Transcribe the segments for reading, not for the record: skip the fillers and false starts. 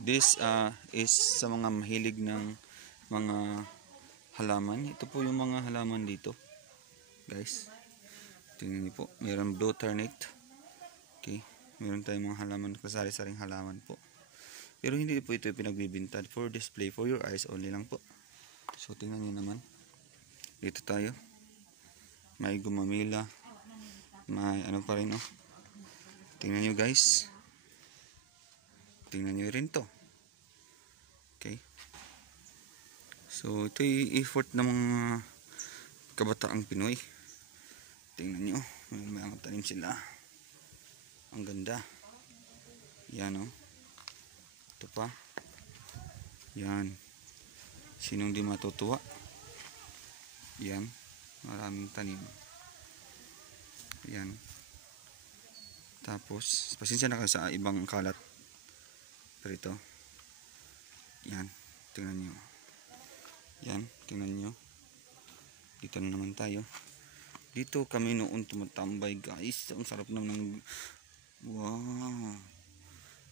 This is sa mga mahilig ng mga halaman. Ito po yung mga halaman dito, guys. Tingnan niyo po, mayroon blue turnip. Okay, mayroon tayong mga halaman, kasari-saring halaman po. Pero hindi po ito pinagbibintad, for display, for your eyes only lang po. So tingnan niyo naman. Dito tayo. May gumamila. May ano pa rin, oh. Tingnan niyo, guys. Tingnan nyo rin to. Okay. So, ito yung effort ng mga kabataang Pinoy. Tingnan nyo. May mga tanim sila. Ang ganda. Yan, oh. Ito pa. Yan. Sinong di matutuwa? Yan. Maraming tanim. Yan. Tapos, pasensya na kayo sa ibang kalat. Pero ito, yan, tingnan nyo. Yan, tingnan nyo. Dito na naman tayo. Dito kami noon tumatambay, guys. Ang sarap naman ng, wow,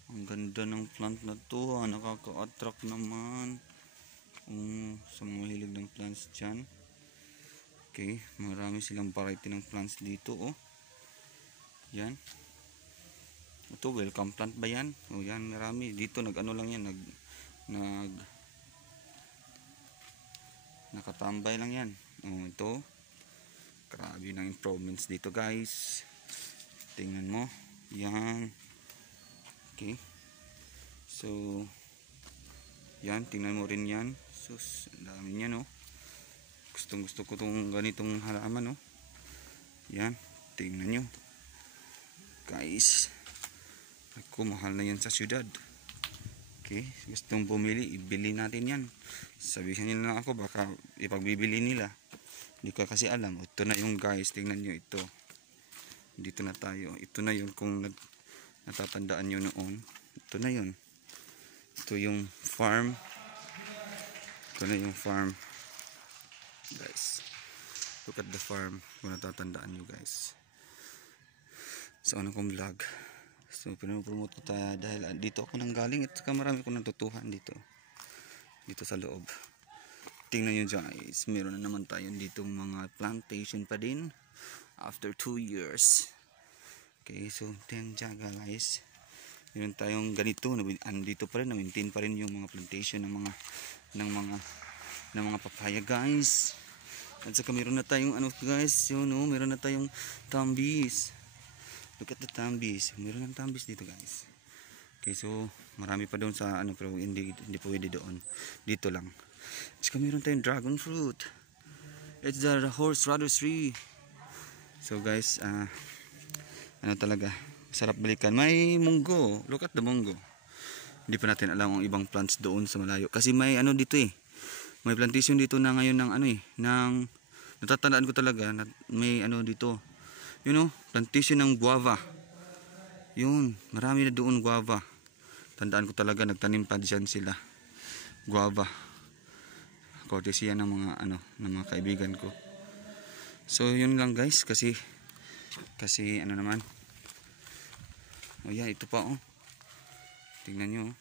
ang ganda ng plant na to. Nakaka-attract naman. Sa mga mahilig ng plants dyan. Okay, marami silang variety ng plants dito, oh. Yan. Ito, welcome plant ba yan? O yan, marami. Dito, nag-ano lang yan. Nakatambay lang yan. O, ito. Grabe ng improvements dito, guys. Tingnan mo. Yan. Okay. So, yan. Tingnan mo rin yan. Sus, dami niya, no? Gustong gusto ko itong ganitong halaman, no? Yan. Tingnan nyo. Guys. Ako, mahal na yan sa syudad. Okay, gustong bumili, ibili natin yan. Sabihin nila lang ako, baka ipagbibili nila. Hindi ko kasi alam. Ito na yung, guys, tingnan nyo ito. Dito na tayo. Ito na yun, kung natatandaan nyo noon. Ito na yun. Ito yung farm. Ito na yung farm. Guys, look at the farm. Kung natatandaan nyo, guys. Sa unang kong vlog. So, pinopromote ko tayo dahil dito ako nang galing at saka marami ko natutuhan dito sa loob. Tingnan nyo, guys, meron na naman tayo dito mga plantation pa din after 2 years. Okay, so tingnan dyan, guys, meron tayong ganito, andito pa rin, na-maintain pa rin yung mga plantation ng mga papaya, guys. At saka meron na tayong ano, guys, yun, no, meron na tayong tambis. Look at the tambis. Meron ng tambis dito, guys. Okay, so marami pa doon sa ano, pero hindi pwede doon. Dito lang. Saka meron tayong dragon fruit. It's the horseradish tree. So, guys, ano talaga, sarap balikan. May munggo. Look at the munggo. Hindi pa natin alam ang ibang plants doon sa malayo. Kasi may ano dito eh. May plantation dito na ngayon ng ano eh, natatandaan ko talaga na may ano dito. You know, plantation ng guava. Yun, marami na doon guava. Tandaan ko talaga, nagtanim pa dyan sila. Guava. Courtesy yan ng mga ng mga kaibigan ko. So, yun lang, guys, kasi ano naman. Oh yeah, ito pa, oh. Tingnan nyo, oh.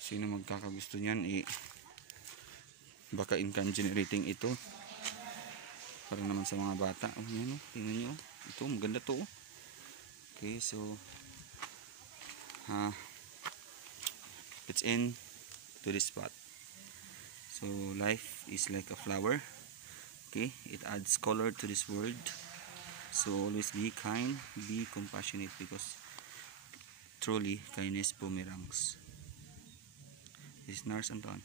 Sino magkakagusto niyan, baka income generating ito. Parang naman sa mga bata. Oh, yan, oh. Tingnan nyo. Ito, maganda to. Oh. Okay, so it's in to this spot. So life is like a flower. Okay, it adds color to this world. So always be kind, be compassionate, because truly kindness boomerangs. This is Nars Anton.